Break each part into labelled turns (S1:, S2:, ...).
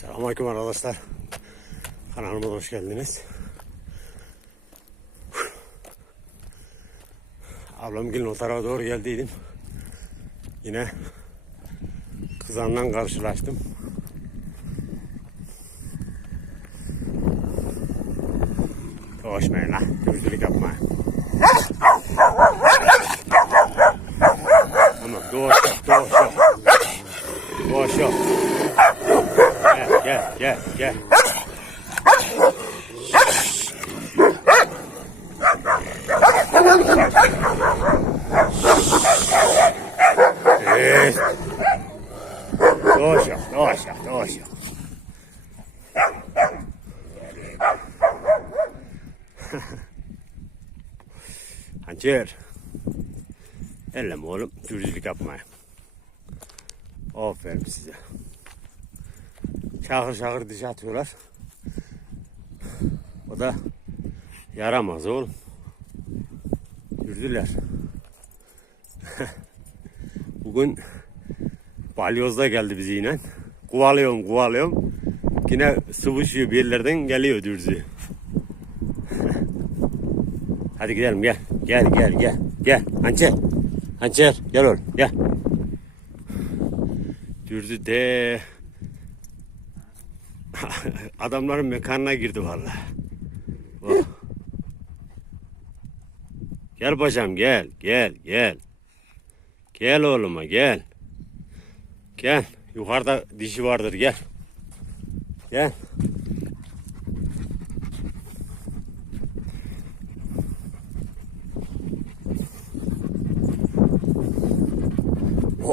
S1: Selamünaleyküm arkadaşlar. Kanalıma hoş geldiniz. Ablamgilin o tarafa doğru geldiydim. Yine kızandan karşılaştım. Koşmayın lan. Gözlülük yapmayın. Tamam doğuş yok, doğuş yok. Doğuş yok. Gel, gel, gel, gel. Evet. Doğuş yok, doğuş yok, doğuş yok. Hançer. Elleme oğlum, dürzülük yapmayın. Aferin size. Şakır şakır dişe atıyorlar. O da yaramaz oğlum. Yürüdüler. Bugün balyozda geldi bizi yine. Kuvalıyorum kuvalıyorum. Yine sıvışıyor bir yerlerden geliyor dürzü. Hadi gidelim gel. Gel gel gel. Gel. Hançer. Hançer gel oğlum gel. Dürzü de adamların mekanına girdi vallahi. Oh. Gel paşam gel gel gel. Gel oğluma gel. Gel. Yukarıda dişi vardır gel. Gel.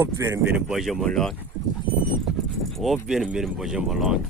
S1: Hop benim benim bacama lan. Hop benim benim bacama lan.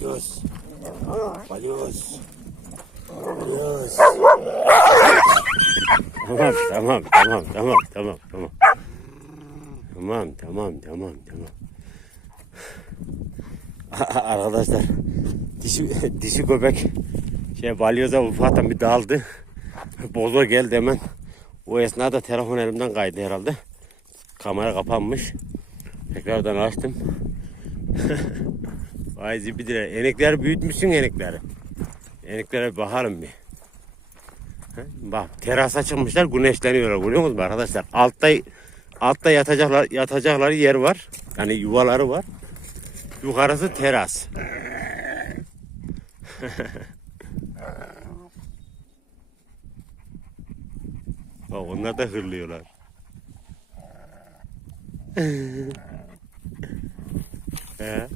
S1: Balyoz. Balyoz. Balyoz. Tamam, tamam, tamam, tamam, tamam, tamam. Tamam, tamam, tamam. Arkadaşlar, dişi, dişi köpek şey balyoza ufaktan bir daldı. Bozo geldi hemen. O esnada telefon elimden kaydı herhalde. Kamera kapanmış. Tekrardan açtım. Vay zibidire. Enekleri büyütmüşsün enekleri. Eneklere bakalım bir. Bak terasa çıkmışlar güneşleniyorlar görüyor musunuz arkadaşlar? Altta altta yatacaklar yatacakları yer var. Yani yuvaları var. Yukarısı teras. Bak onlar da hırlıyorlar. He.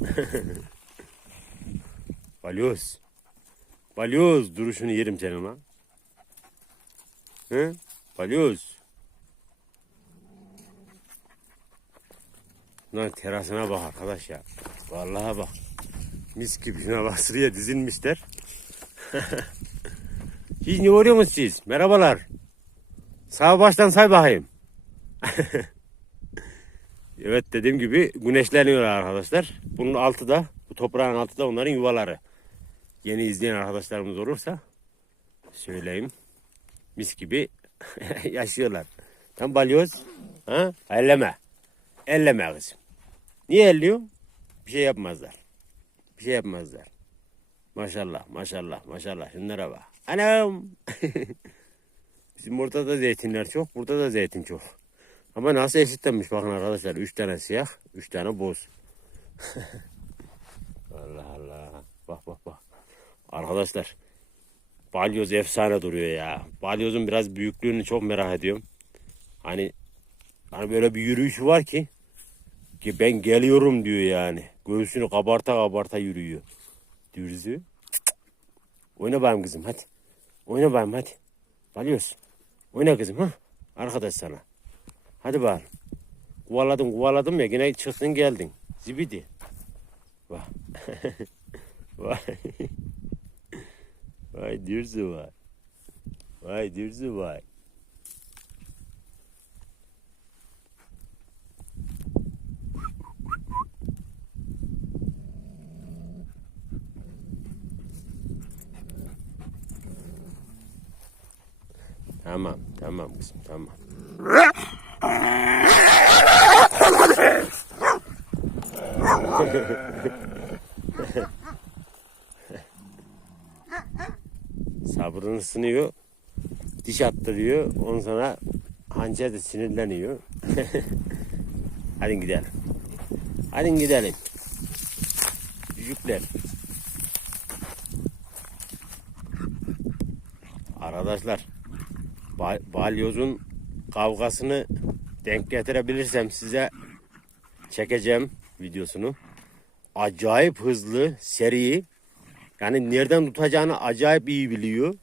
S1: Balyoz. Balyoz duruşunu yerim senin lan. He? Balyoz. Lan terasına bak arkadaş ya. Vallahi bak. Mis gibi şuna bak sıraya dizilmişler. siz ne oluyorsunuz siz? Merhabalar. Sağ baştan say bakayım. Evet dediğim gibi güneşleniyor arkadaşlar. Bunun altı da bu toprağın altı da onların yuvaları. Yeni izleyen arkadaşlarımız olursa söyleyeyim. Mis gibi yaşıyorlar. Tam balyoz. Ha? Elleme. Elleme kızım. Niye elliyor? Bir şey yapmazlar. Bir şey yapmazlar. Maşallah maşallah maşallah. Şunlara bak. Anam. Bizim orada da zeytinler çok. Burada da zeytin çok. Ama nasıl eşitlenmiş bakın arkadaşlar. Üç tane siyah, üç tane boz. Allah Allah. Bak bak. Arkadaşlar. Balyoz efsane duruyor ya. Balyozun biraz büyüklüğünü çok merak ediyorum. Hani hani böyle bir yürüyüşü var ki ki ben geliyorum diyor yani. Göğsünü kabarta kabarta yürüyor. Dürzü. Oyna bayım kızım hadi. Oyna bayım hadi. Balıyoruz. Oyna kızım ha. Arkadaş sana. Hadi bakalım. Kovaladım kovaladım ya yine çıktın geldin. Zibidi. Vay. vay. Vay dürüzü vay. Vay dürüzü vay. Tamam, tamam kızım, tamam. Sabrını sınıyor. Diş attırıyor. Ondan sonra hançer de sinirleniyor. Hadi gidelim. Hadi gidelim. Çocuklar. Arkadaşlar ba- balyozun kavgasını denk getirebilirsem size çekeceğim videosunu. Acayip hızlı, seri. Yani nereden tutacağını acayip iyi biliyor.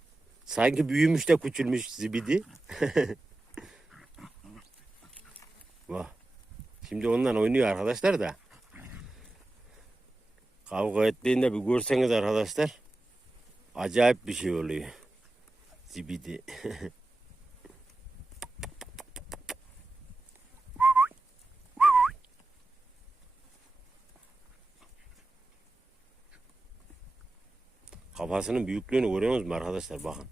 S1: Sanki büyümüş de küçülmüş zibidi. Vah. Şimdi ondan oynuyor arkadaşlar da. Kavga ettiğinde bir görseniz arkadaşlar. Acayip bir şey oluyor. Zibidi. Kafasının büyüklüğünü görüyor musunuz arkadaşlar bakın.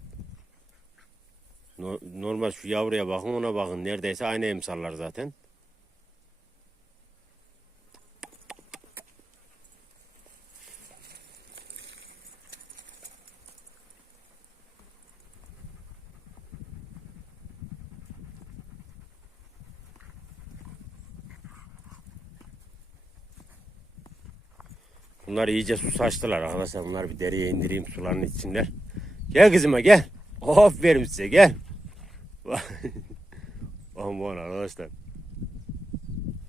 S1: No- Normal şu yavruya bakın ona bakın. Neredeyse aynı emsallar zaten. Bunlar iyice su saçtılar arkadaşlar. Bunlar bir deriye indireyim suların içinler. Gel kızıma gel. Aferin size gel. Aman arkadaşlar.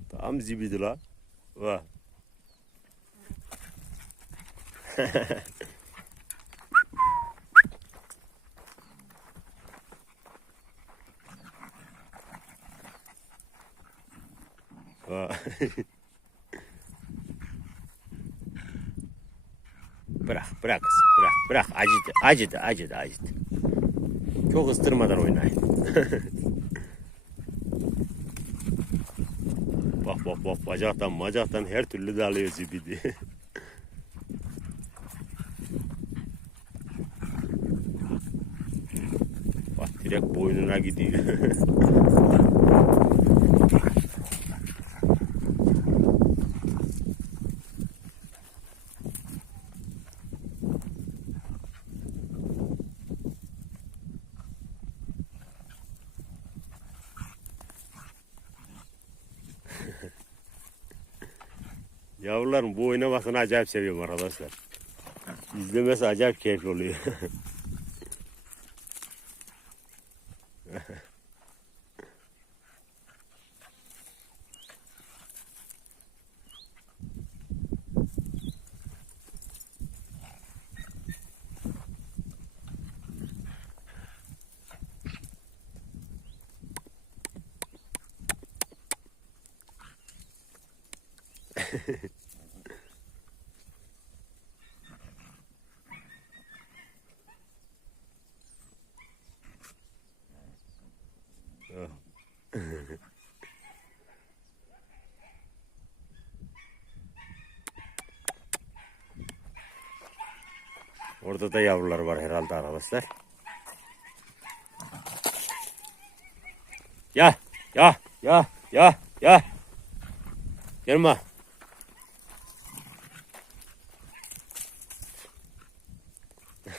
S1: Tam zibidi la. Vah. Vah. Bırak, bırak kızım, bırak, bırak. Acıdı, acıdı, acıdı, acıdı. Çok ıstırmadan oynayın. bak bak bak, bacaktan bacaktan her türlü dalıyor zibidi. bak direkt boynuna gidiyor. Yavrularım bu oynamasını acayip seviyorum arkadaşlar. İzlemesi acayip keyifli oluyor. Orada da yavrular var herhalde arkadaşlar. Ya, ya, ya, ya, ya. Gelme.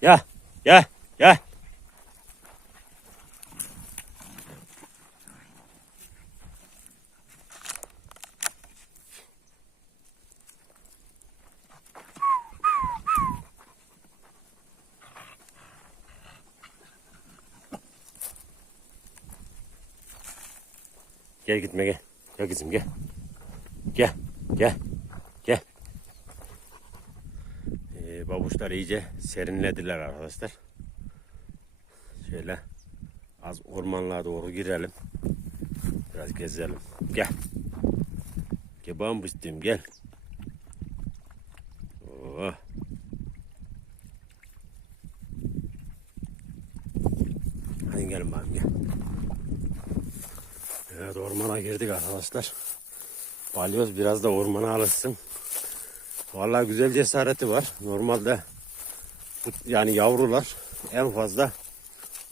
S1: ya, ya, ya. Gel gitme gel. Gel kızım gel. Gel. Gel. Gel. Ee, babuşlar iyice serinlediler arkadaşlar. Şöyle az ormanlığa doğru girelim. Biraz gezelim. Gel. Gel bambustum gel. Oh. Hadi gelin bakalım gel. Evet ormana girdik arkadaşlar. Balyoz biraz da ormana alışsın. Vallahi güzel cesareti var. Normalde yani yavrular en fazla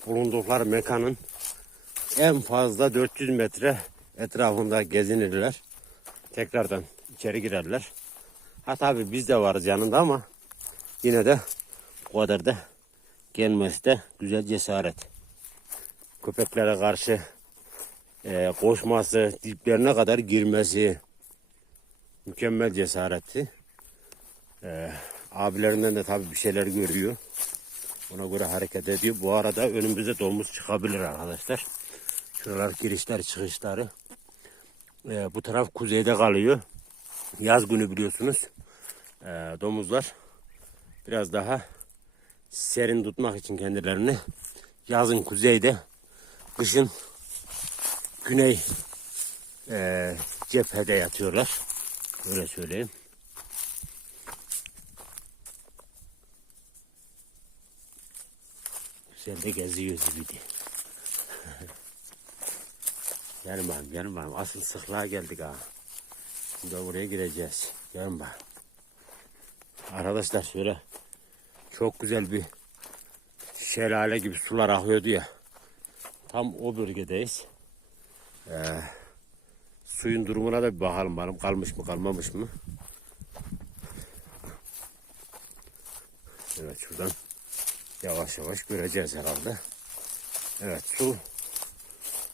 S1: bulundukları mekanın en fazla 400 metre etrafında gezinirler. Tekrardan içeri girerler. Ha tabi biz de varız yanında ama yine de bu kadar da gelmesi de güzel cesaret. Köpeklere karşı e, koşması, diplerine kadar girmesi mükemmel cesareti. E, abilerinden de tabii bir şeyler görüyor. Ona göre hareket ediyor. Bu arada önümüze domuz çıkabilir arkadaşlar. Şuralar girişler çıkışları. E, bu taraf kuzeyde kalıyor. Yaz günü biliyorsunuz. E, domuzlar biraz daha serin tutmak için kendilerini yazın kuzeyde, kışın güney e, cephede yatıyorlar. Öyle söyleyeyim. Güzel de geziyor zibidi. gelin bakalım, gelin bakalım. Asıl sıklığa geldik ha. Şimdi buraya gireceğiz. Gelin bakalım. Arkadaşlar şöyle çok güzel bir şelale gibi sular akıyordu ya. Tam o bölgedeyiz. Ee, suyun durumuna da bir bakalım bakalım kalmış mı kalmamış mı. Evet şuradan yavaş yavaş göreceğiz herhalde. Evet su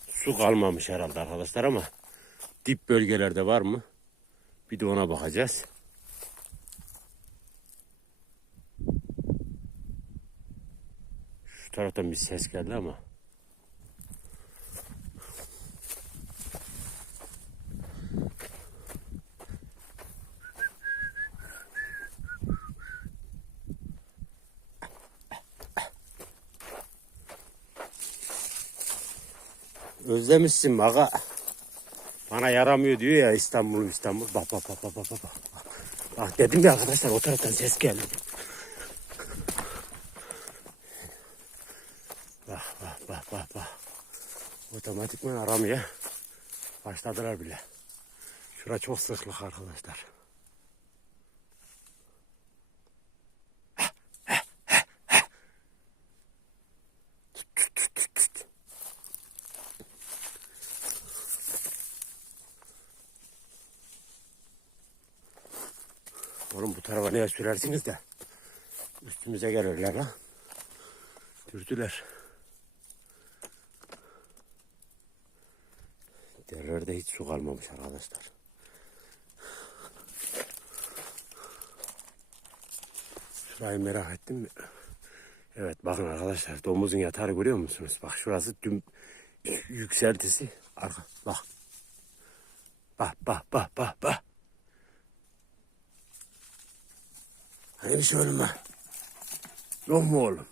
S1: su kalmamış herhalde arkadaşlar ama dip bölgelerde var mı? Bir de ona bakacağız. Şu taraftan bir ses geldi ama. Özlemişsin aga. Bana yaramıyor diyor ya İstanbul İstanbul. Bak bak bak bak bak. Bak, bak dedim ya arkadaşlar o taraftan ses geldi. Bak bak bak bak bak. Otomatikman aramaya başladılar bile. Şura çok sıklık arkadaşlar. Oğlum bu tarafa neye sürersiniz de üstümüze gelirler ha. Dürdüler. Derelerde hiç su kalmamış arkadaşlar. Şurayı merak ettim mi? Evet bakın arkadaşlar domuzun yatarı görüyor musunuz? Bak şurası tüm yükseltisi. Arka, bak. Bak bak bak bak bak. Hani oğlum ha? Yok mu oğlum?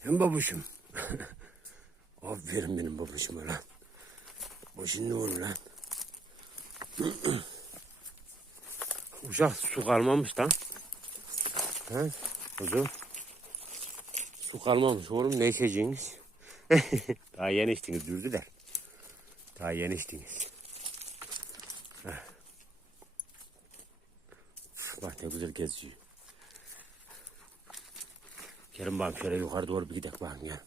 S1: Hem babuşum. Aferin benim babuşuma lan. Başın ne olur lan? Uşak su kalmamış lan. He? Kuzum. Su kalmamış oğlum ne içeceğiniz? Daha yeni içtiniz dürdüler. Daha yeni içtiniz. Bak ne güzel geziyor. Gelin bakalım şöyle yukarı doğru bir gidelim bakın ya.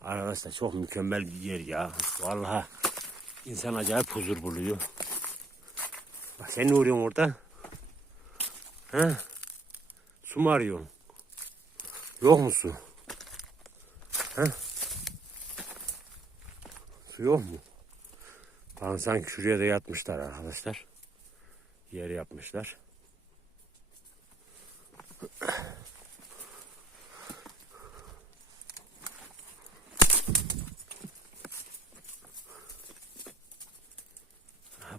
S1: Arkadaşlar çok mükemmel bir yer ya. Vallahi insan acayip huzur buluyor. Bak sen ne arıyorsun orada? Ha? Su mu arıyorsun? Yok mu su? Ha? Su yok mu? Tamam sanki şuraya da yatmışlar arkadaşlar. Yer yapmışlar.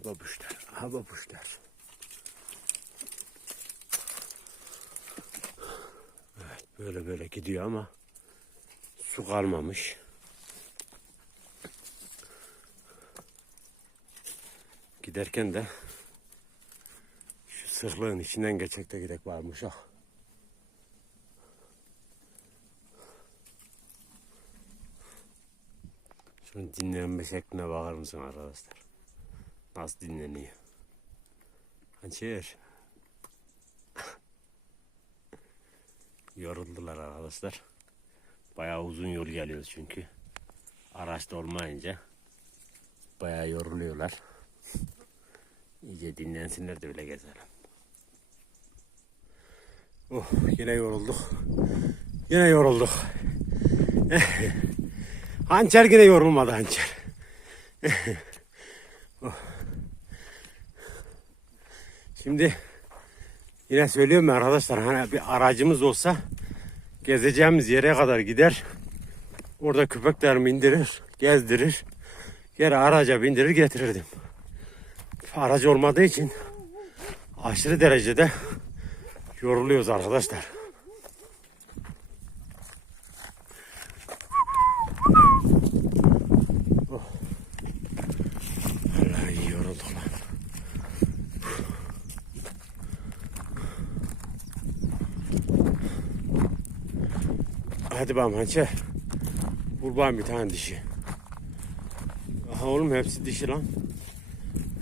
S1: Babuşlar. Aha babuşlar. Evet, böyle böyle gidiyor ama su kalmamış. Giderken de şu sıhlığın içinden geçecek de gidek varmış ah. Şunun dinlenme şekline bakar mısın arkadaşlar? Nasıl dinleniyor? Hançer. Yoruldular arkadaşlar. Bayağı uzun yol geliyor çünkü. Araçta olmayınca bayağı yoruluyorlar. İyice dinlensinler de öyle gezelim. Oh yine yorulduk. Yine yorulduk. hançer yine yorulmadı hançer. Şimdi yine söylüyorum arkadaşlar hani bir aracımız olsa gezeceğimiz yere kadar gider. Orada köpeklerimi indirir, gezdirir. Geri araca bindirir getirirdim. Aracı olmadığı için aşırı derecede yoruluyoruz arkadaşlar. Oh. Vallahi iyi yorulduk lan. Vur bana bir tane dişi. Aha oğlum hepsi dişi lan.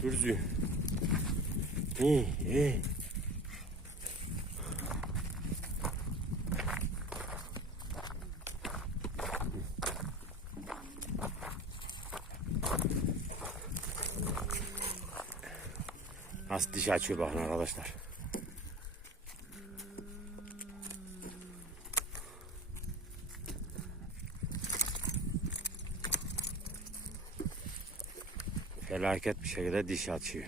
S1: Dürzü. İyi iyi. Nasıl dişi açıyor bakın arkadaşlar. Felaket bir şekilde diş açıyor.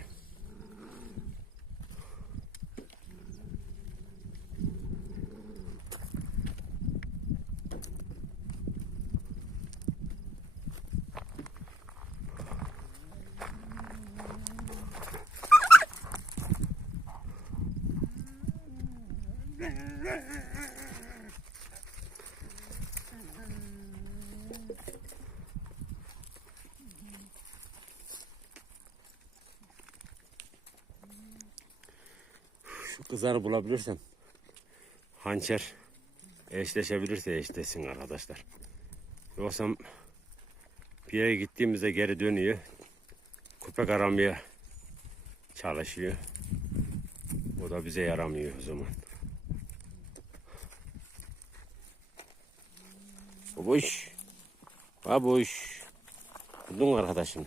S1: Şu kızarı bulabilirsem hançer eşleşebilirse eşleşsin arkadaşlar. Yoksa bir yere gittiğimizde geri dönüyor. Köpek aramaya çalışıyor. O da bize yaramıyor o zaman. Babuş. Babuş. Buldun arkadaşını?